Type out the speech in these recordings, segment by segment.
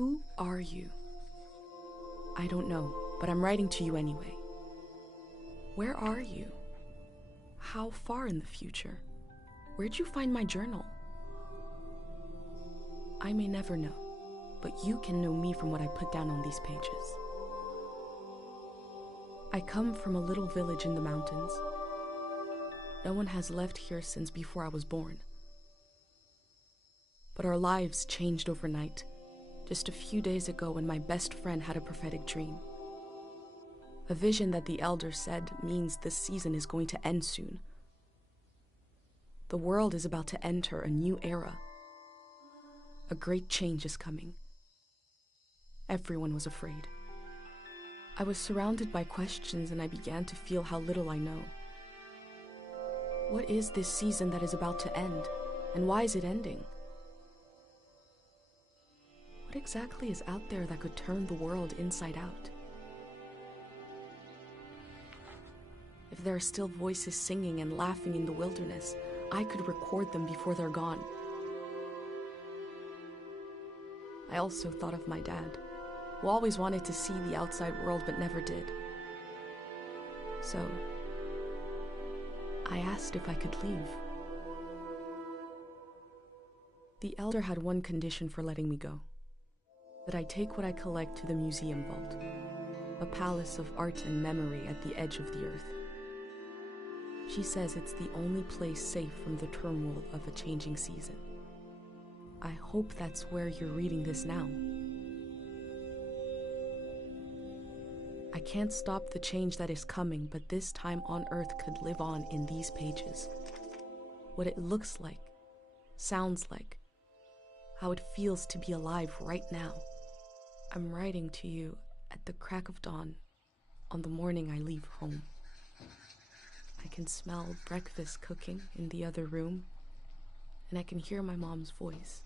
Who are you? I don't know, but I'm writing to you anyway. Where are you? How far in the future? Where'd you find my journal? I may never know, but you can know me from what I put down on these pages. I come from a little village in the mountains. No one has left here since before I was born. But our lives changed overnight, just a few days ago when my best friend had a prophetic dream. A vision that the elder said means this season is going to end soon. The world is about to enter a new era. A great change is coming. Everyone was afraid. I was surrounded by questions and I began to feel how little I know. What is this season that is about to end, and why is it ending? What exactly is out there that could turn the world inside out? If there are still voices singing and laughing in the wilderness, I could record them before they're gone. I also thought of my dad, who always wanted to see the outside world but never did. So, I asked if I could leave. The elder had one condition for letting me go: that I take what I collect to the museum vault, a palace of art and memory at the edge of the earth. She says it's the only place safe from the turmoil of a changing season. I hope that's where you're reading this now. I can't stop the change that is coming, but this time on Earth could live on in these pages. What it looks like, sounds like, how it feels to be alive right now. I'm writing to you at the crack of dawn on the morning I leave home. I can smell breakfast cooking in the other room, and I can hear my mom's voice.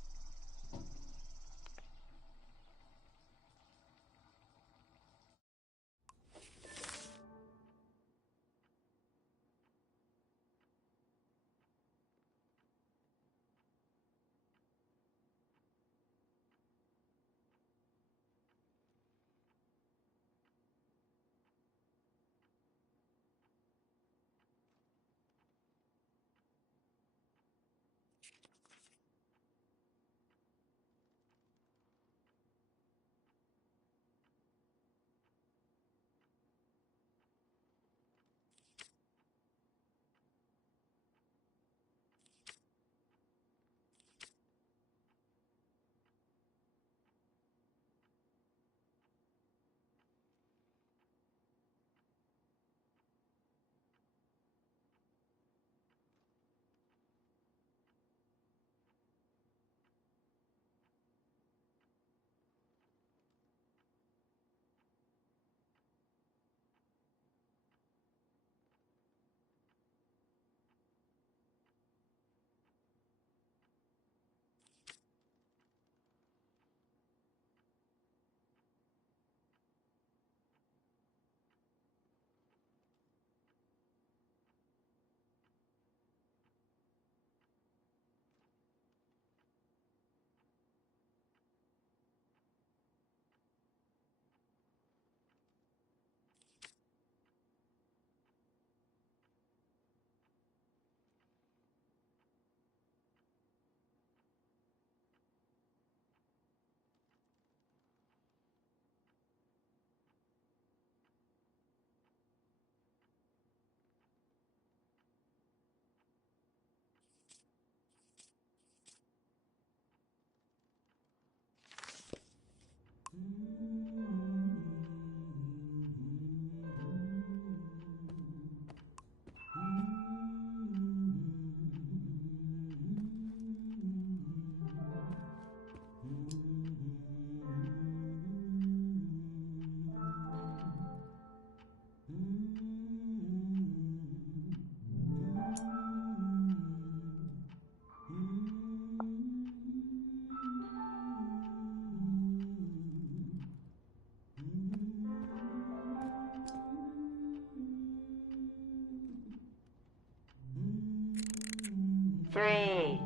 Three,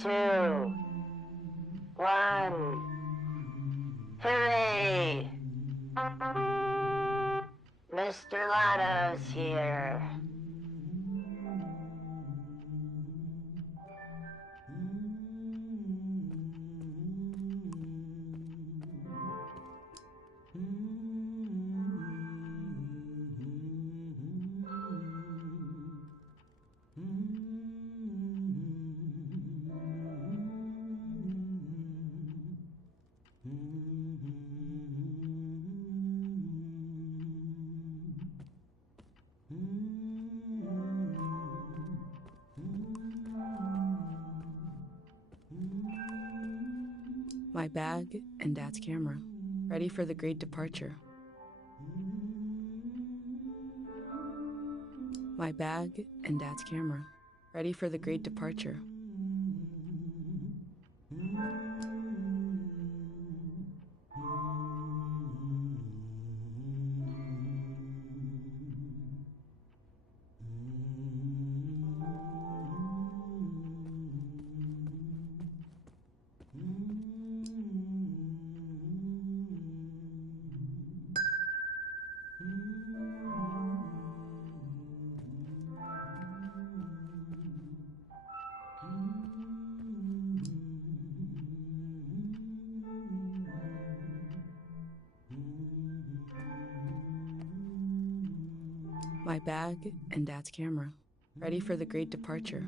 two, one. Mr. Lanos here. My bag and Dad's camera, ready for the great departure. My bag and Dad's camera, ready for the great departure. My bag and Dad's camera, ready for the great departure.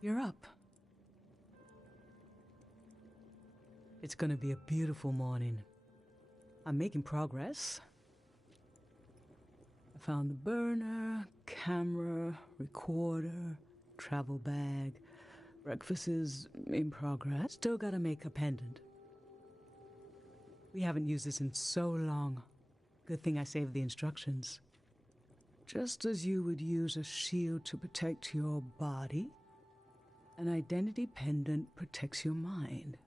You're up. It's gonna be a beautiful morning. I'm making progress. I found the burner, camera, recorder, travel bag. Breakfast is in progress. Still gotta make a pendant. We haven't used this in so long. Good thing I saved the instructions. Just as you would use a shield to protect your body, an identity pendant protects your mind.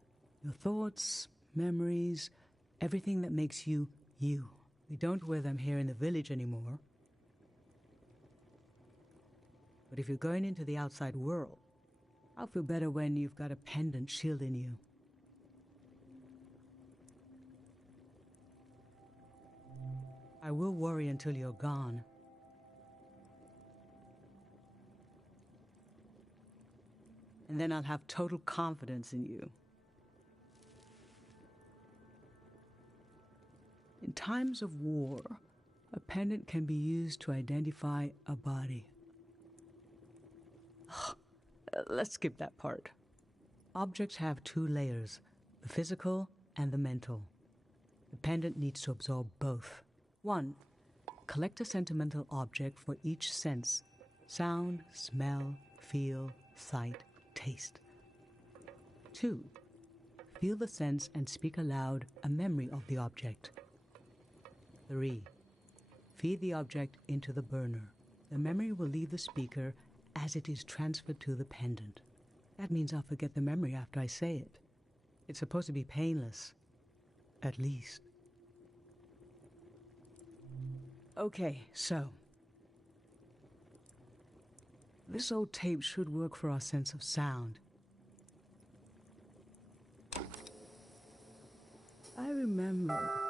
Your thoughts, memories, everything that makes you, you. We don't wear them here in the village anymore. But if you're going into the outside world, I'll feel better when you've got a pendant shielding you. I will worry until you're gone. And then I'll have total confidence in you. In times of war, a pendant can be used to identify a body. Let's skip that part. Objects have two layers, the physical and the mental. The pendant needs to absorb both. 1. Collect a sentimental object for each sense: sound, smell, feel, sight, taste. 2. Feel the sense and speak aloud a memory of the object. 3. Feed the object into the burner. The memory will leave the speaker as it is transferred to the pendant. That means I'll forget the memory after I say it. It's supposed to be painless. At least. Okay, so. This old tape should work for our sense of sound. I remember.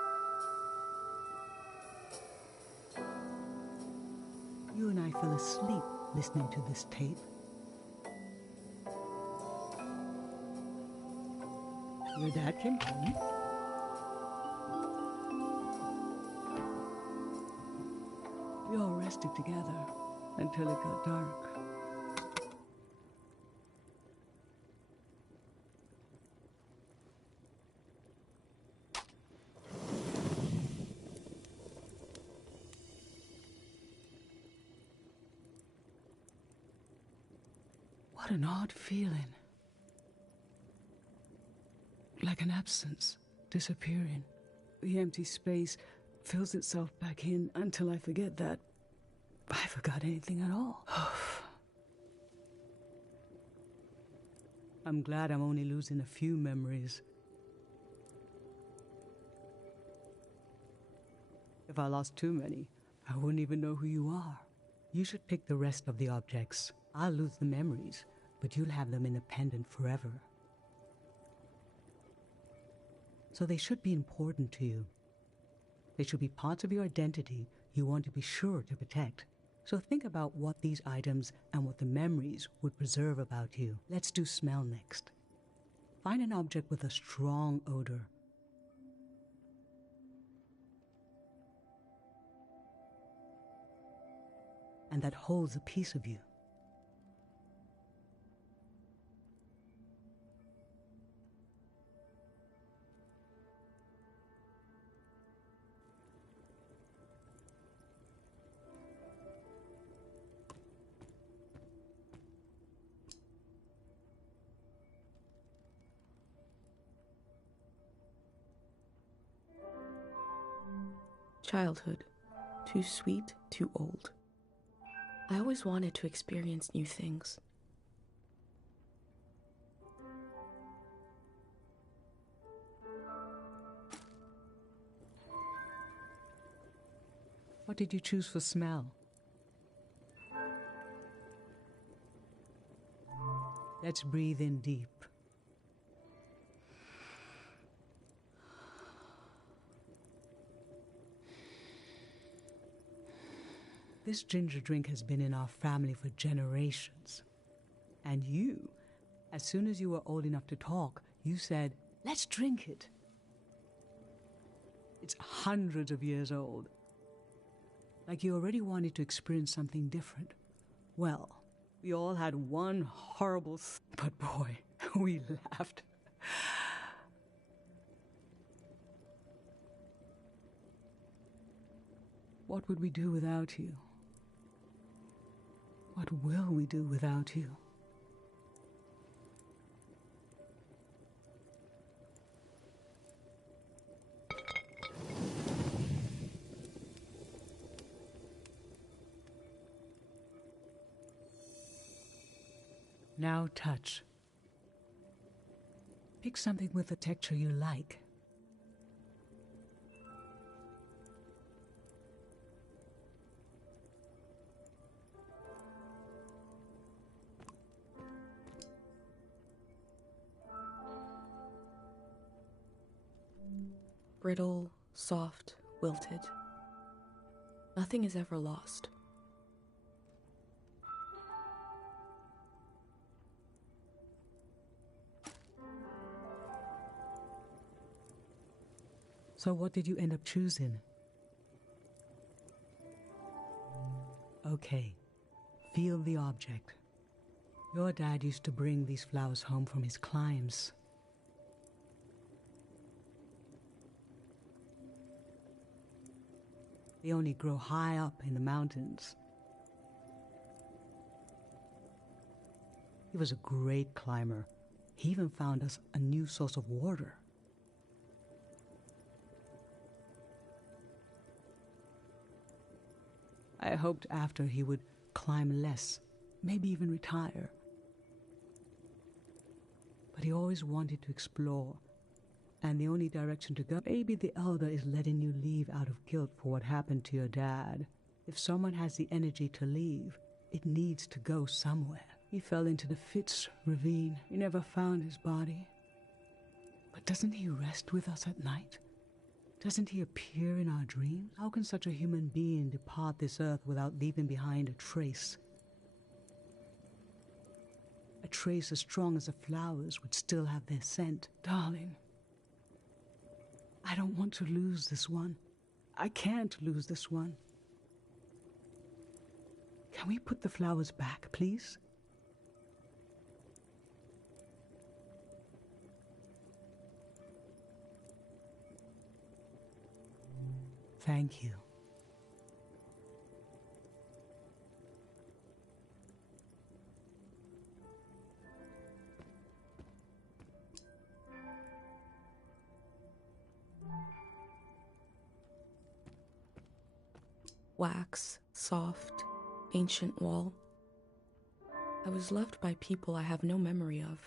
You and I fell asleep listening to this tape. Your dad came home. We all rested together until it got dark. What an odd feeling. Like an absence, disappearing. The empty space fills itself back in until I forget that I forgot anything at all. I'm glad I'm only losing a few memories. If I lost too many, I wouldn't even know who you are. You should pick the rest of the objects. I'll lose the memories, but you'll have them in a pendant forever. So they should be important to you. They should be parts of your identity you want to be sure to protect. So think about what these items and what the memories would preserve about you. Let's do smell next. Find an object with a strong odor. And that holds a piece of you. Childhood. Too sweet, too old. I always wanted to experience new things. What did you choose for smell? Let's breathe in deep. This ginger drink has been in our family for generations. And you, as soon as you were old enough to talk, you said, "Let's drink it." It's hundreds of years old. Like you already wanted to experience something different. Well, we all had one horrible, but boy, we laughed. What would we do without you? What will we do without you? Now touch. Pick something with a texture you like. Brittle, soft, wilted. Nothing is ever lost. So what did you end up choosing? Okay, feel the object. Your dad used to bring these flowers home from his climbs. They only grow high up in the mountains. He was a great climber. He even found us a new source of water. I hoped after he would climb less, maybe even retire. But he always wanted to explore, and the only direction to go, maybe the Elder is letting you leave out of guilt for what happened to your dad. If someone has the energy to leave, it needs to go somewhere. He fell into the Fitz ravine. We never found his body. But doesn't he rest with us at night? Doesn't he appear in our dreams? How can such a human being depart this earth without leaving behind a trace? A trace as strong as the flowers would still have their scent. Darling, I don't want to lose this one. I can't lose this one. Can we put the flowers back, please? Thank you. Wax, soft, ancient wall. I was loved by people I have no memory of.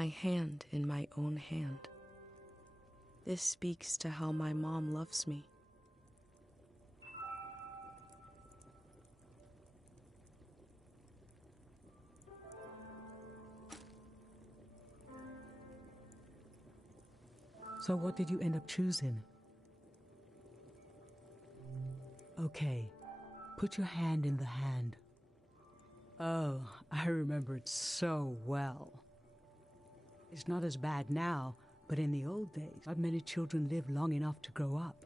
My hand in my own hand. This speaks to how my mom loves me. So what did you end up choosing? Okay, put your hand in the hand. Oh, I remember it so well. It's not as bad now, but in the old days, not many children lived long enough to grow up.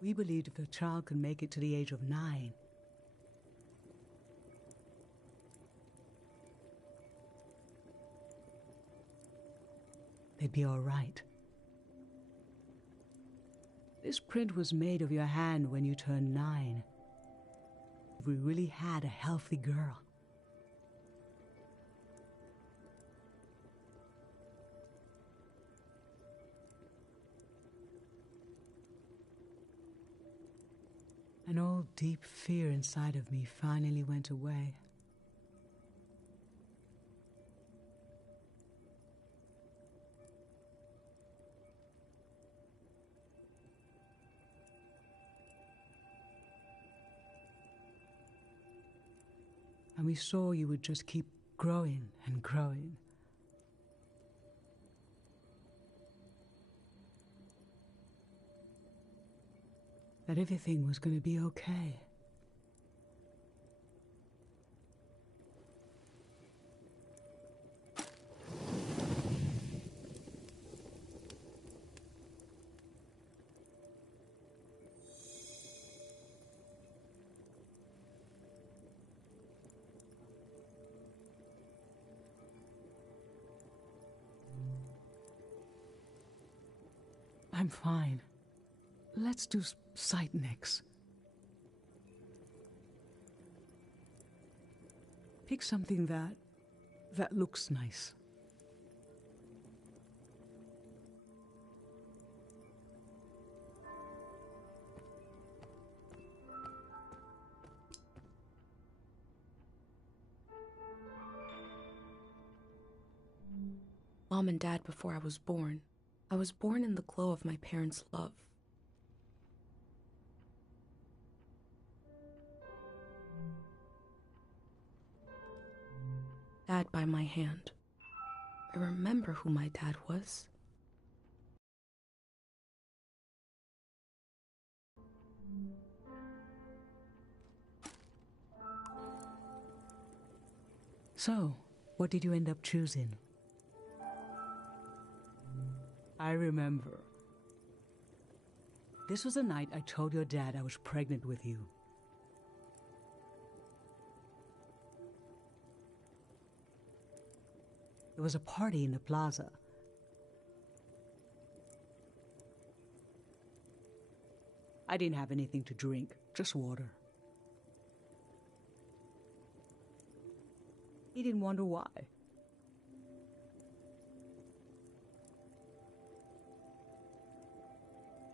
We believed if a child could make it to the age of 9, they'd be all right. This print was made of your hand when you turned 9. We really had a healthy girl. An old deep fear inside of me finally went away. And we saw you would just keep growing and growing. That everything was going to be okay. I'm fine. Let's do sight next. Pick something that looks nice. Mom and Dad before I was born. I was born in the glow of my parents' love. Dad by my hand. I remember who my dad was. So, what did you end up choosing? I remember. This was the night I told your dad I was pregnant with you. There was a party in the plaza. I didn't have anything to drink, just water. He didn't wonder why.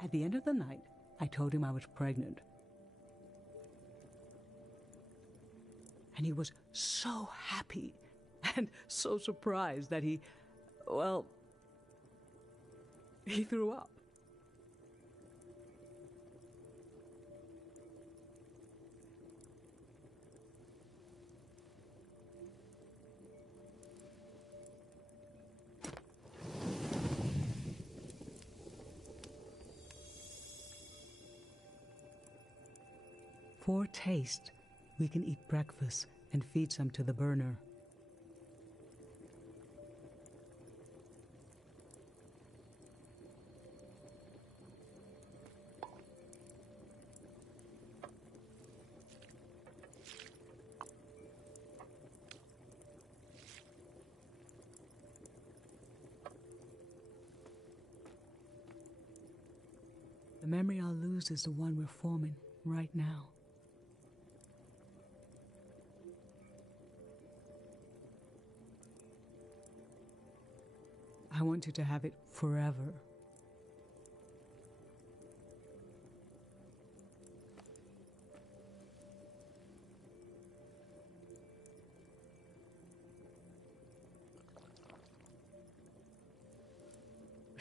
At the end of the night, I told him I was pregnant. And he was so happy and so surprised that he threw up. For taste, we can eat breakfast and feed some to the burner. The memory I'll lose is the one we're forming right now. I want you to have it forever.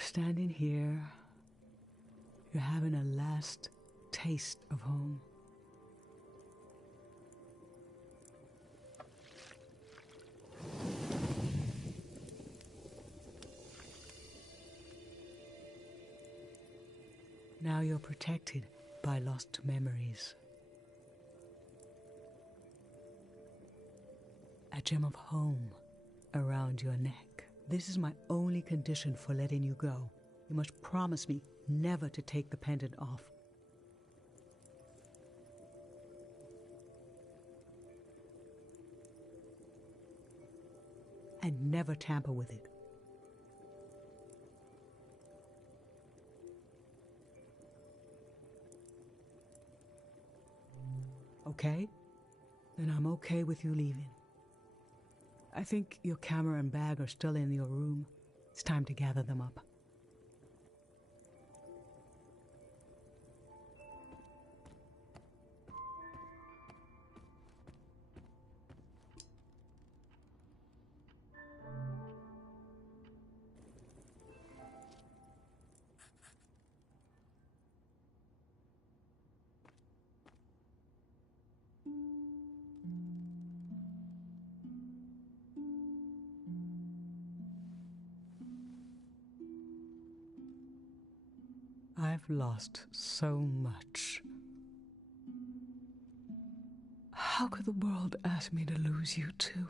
standing here, you're having a last taste of home. Now you're protected by lost memories. A gem of home around your neck. This is my only condition for letting you go. You must promise me never to take the pendant off. And never tamper with it. Okay? Then I'm okay with you leaving. I think your camera and bag are still in your room. It's time to gather them up. I've lost so much. How could the world ask me to lose you too?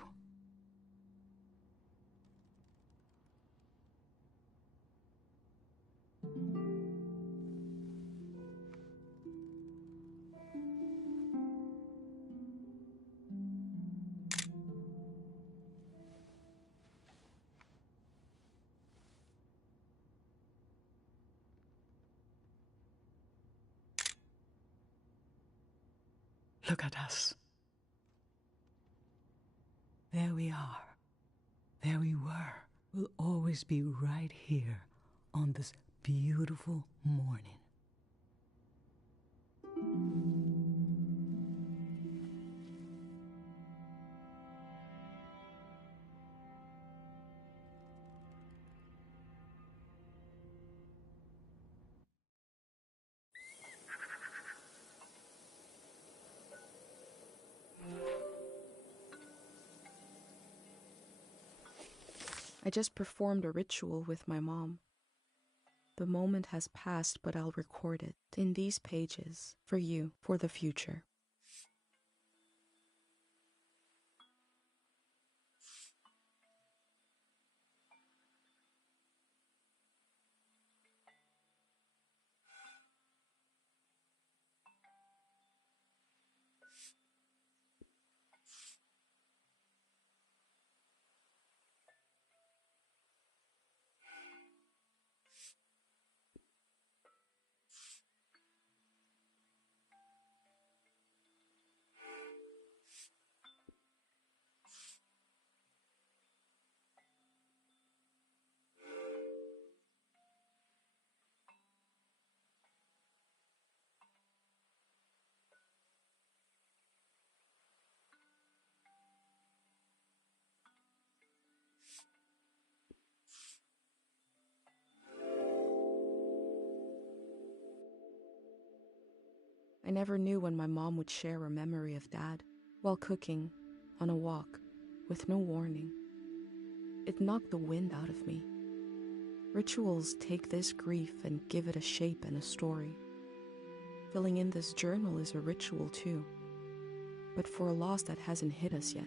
Look at us. There we are. There we were. We'll always be right here on this beautiful morning. I just performed a ritual with my mom. The moment has passed, but I'll record it in these pages for you, for the future. I never knew when my mom would share a memory of Dad while cooking, on a walk, with no warning. It knocked the wind out of me. Rituals take this grief and give it a shape and a story. Filling in this journal is a ritual too, but for a loss that hasn't hit us yet.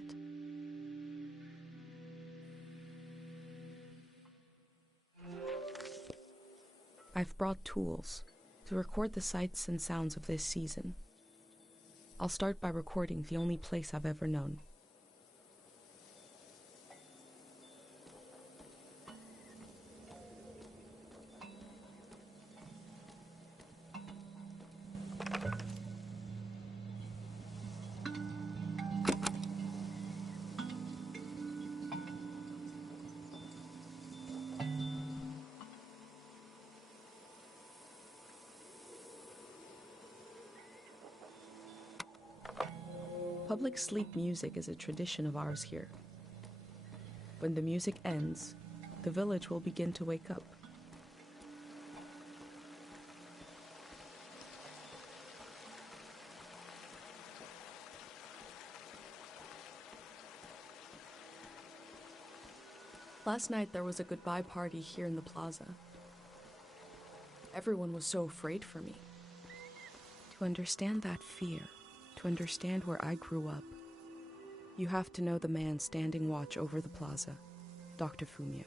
I've brought tools to record the sights and sounds of this season. I'll start by recording the only place I've ever known. Public sleep music is a tradition of ours here. When the music ends, the village will begin to wake up. Last night there was a goodbye party here in the plaza. Everyone was so afraid for me. To understand that fear, to understand where I grew up, you have to know the man standing watch over the plaza, Dr. Fumio.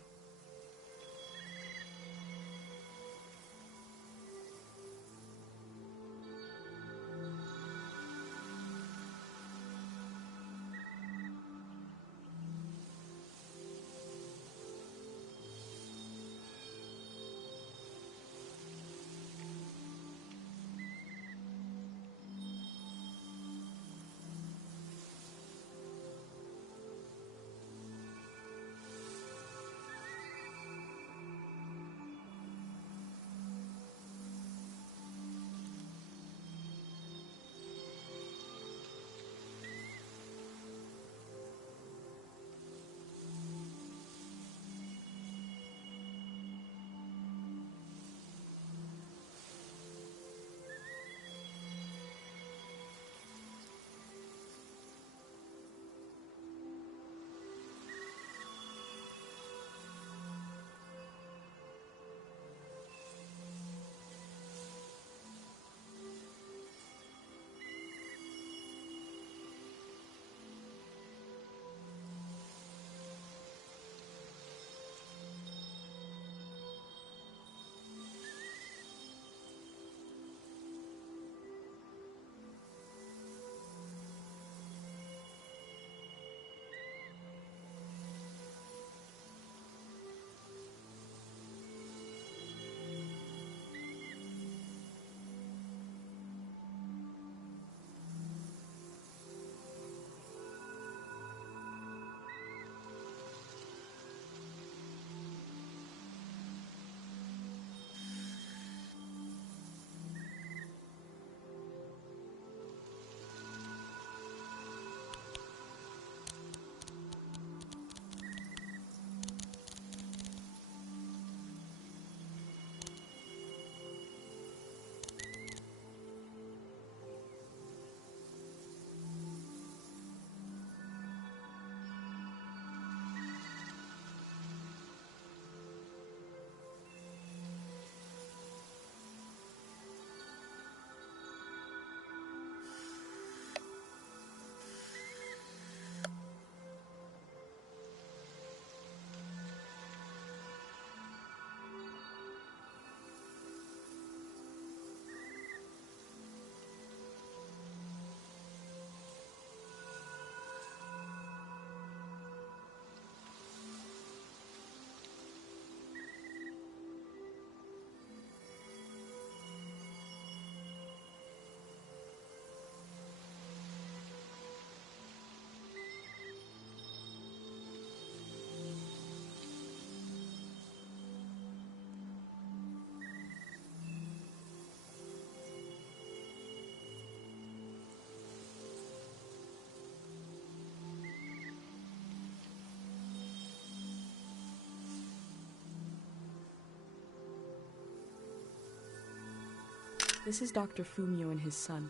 This is Dr. Fumio and his son.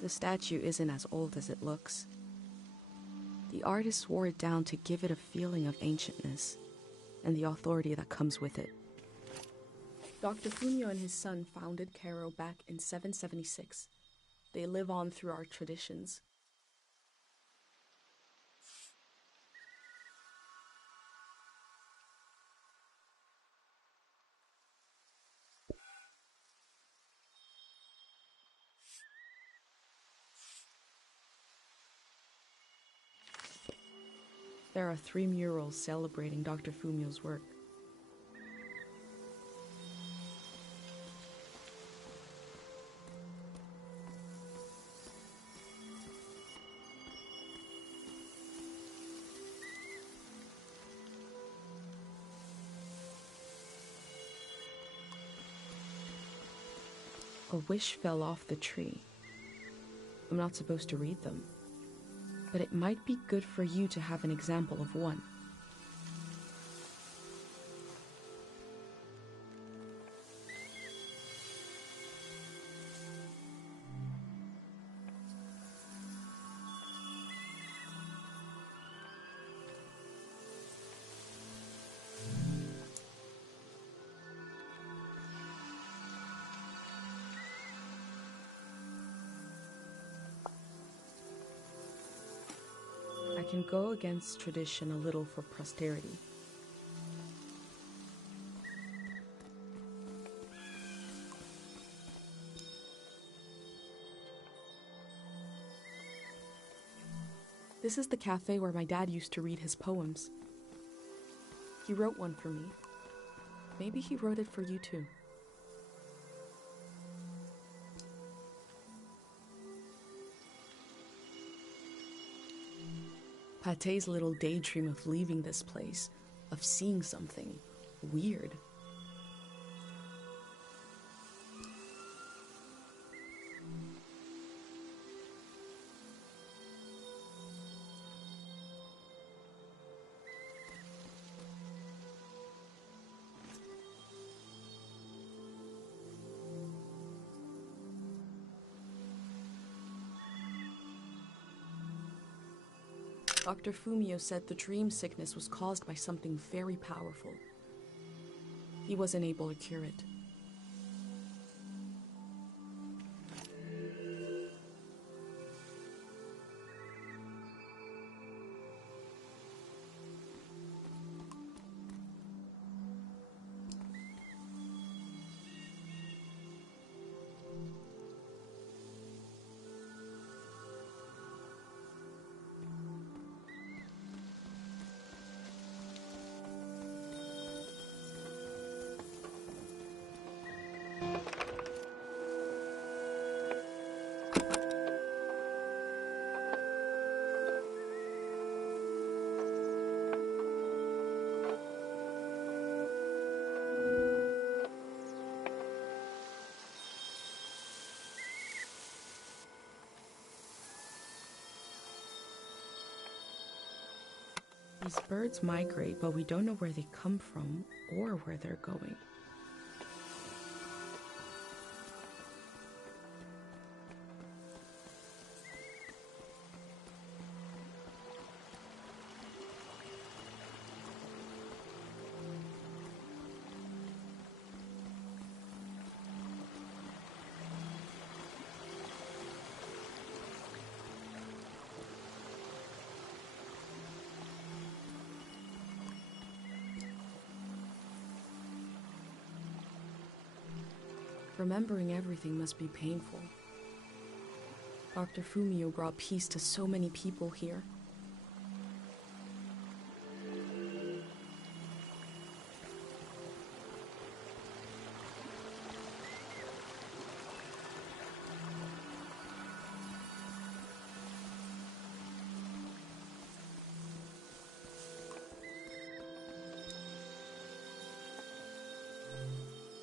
The statue isn't as old as it looks. The artist wore it down to give it a feeling of ancientness and the authority that comes with it. Dr. Fumio and his son founded Cairo back in 776. They live on through our traditions. There are 3 murals celebrating Dr. Fumio's work. A wish fell off the tree. I'm not supposed to read them, but it might be good for you to have an example of one. can go against tradition a little for posterity. This is the cafe where my dad used to read his poems. He wrote one for me. Maybe he wrote it for you too. Pate's little daydream of leaving this place, of seeing something weird. Dr. Fumio said the dream sickness was caused by something very powerful. He wasn't able to cure it. These birds migrate, but we don't know where they come from or where they're going. Remembering everything must be painful. Dr. Fumio brought peace to so many people here.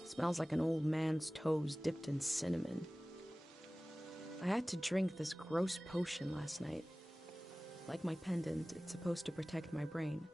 Smells like an old man's toes dipped in cinnamon. I had to drink this gross potion last night. Like my pendant, it's supposed to protect my brain.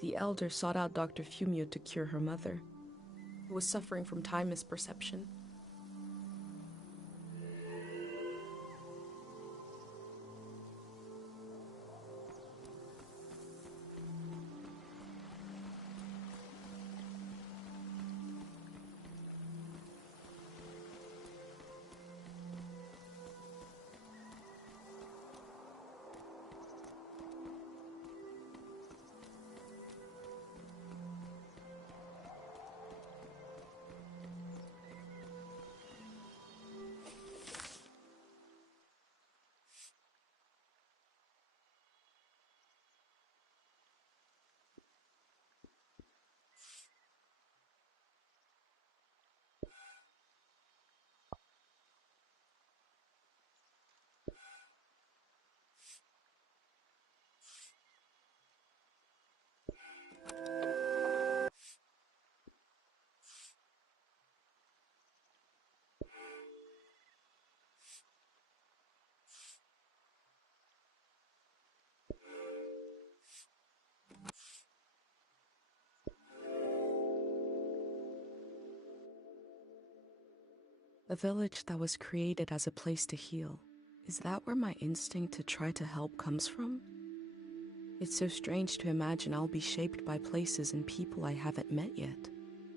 The elder sought out Dr. Fumio to cure her mother, who was suffering from time misperception. A village that was created as a place to heal. Is that where my instinct to try to help comes from? It's so strange to imagine I'll be shaped by places and people I haven't met yet.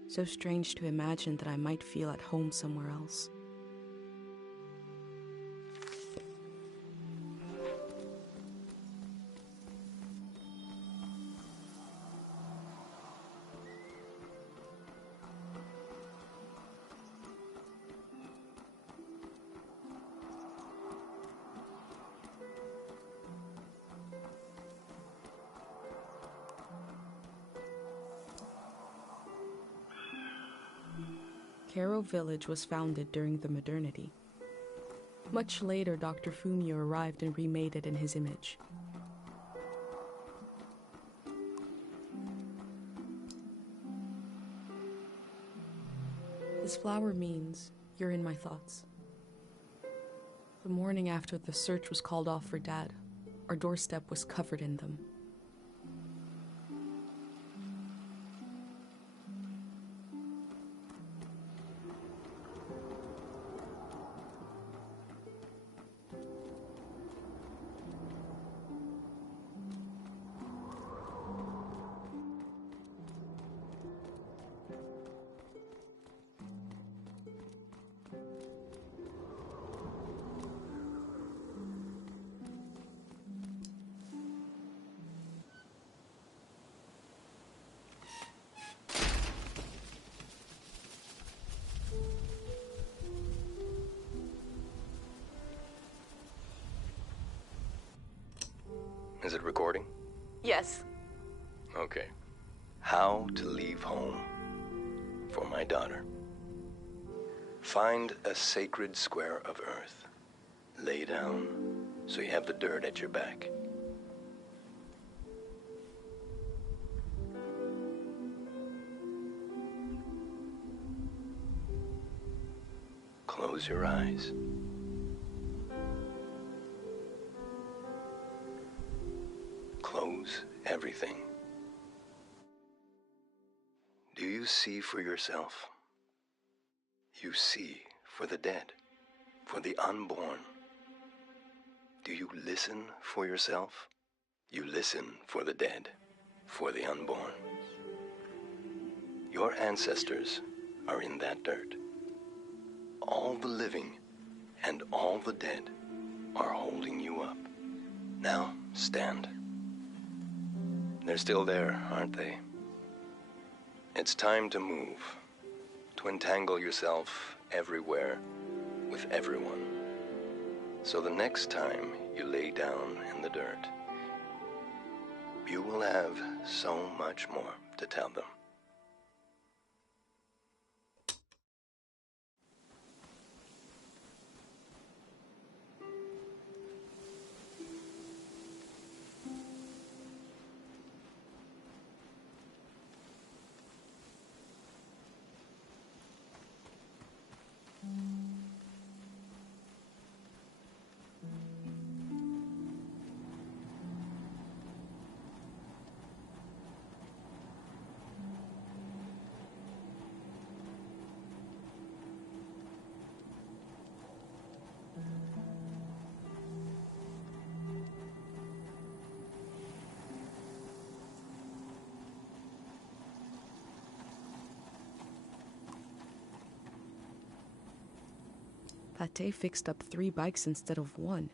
So strange to imagine that I might feel at home somewhere else. Kero Village was founded during the modernity. Much later, Dr. Fumio arrived and remade it in his image. This flower means you're in my thoughts. The morning after the search was called off for Dad, our doorstep was covered in them. Is it recording? Yes. Okay. How to leave home for my daughter. Find a sacred square of earth. Lay down so you have the dirt at your back. Close your eyes. Close everything. Do you see for yourself? You see for the dead, for the unborn. Do you listen for yourself? You listen for the dead, for the unborn. Your ancestors are in that dirt. All the living and all the dead are holding you up. Now, stand. They're still there, aren't they? It's time to move, to entangle yourself everywhere with everyone. So the next time you lay down in the dirt, you will have so much more to tell them. Pate fixed up 3 bikes instead of 1.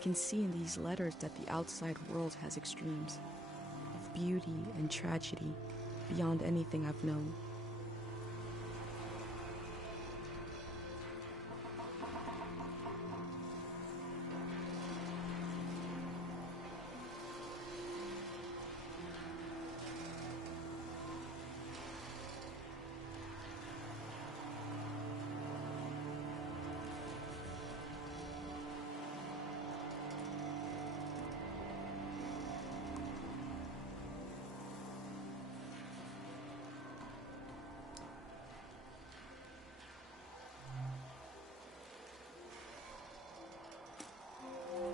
can see in these letters that the outside world has extremes of beauty and tragedy beyond anything I've known.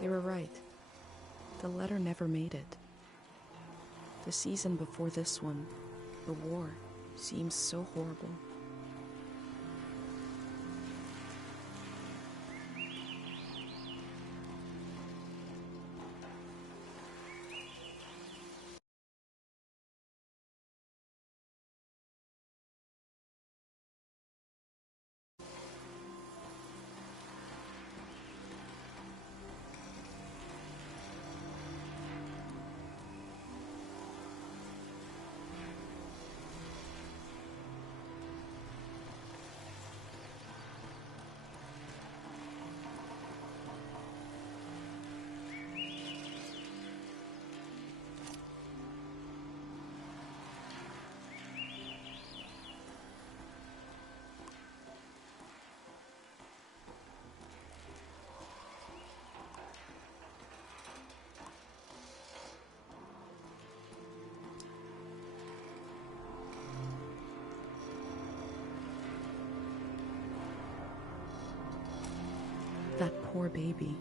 They were right. The letter never made it. The season before this one, the war, seems so horrible. That poor baby.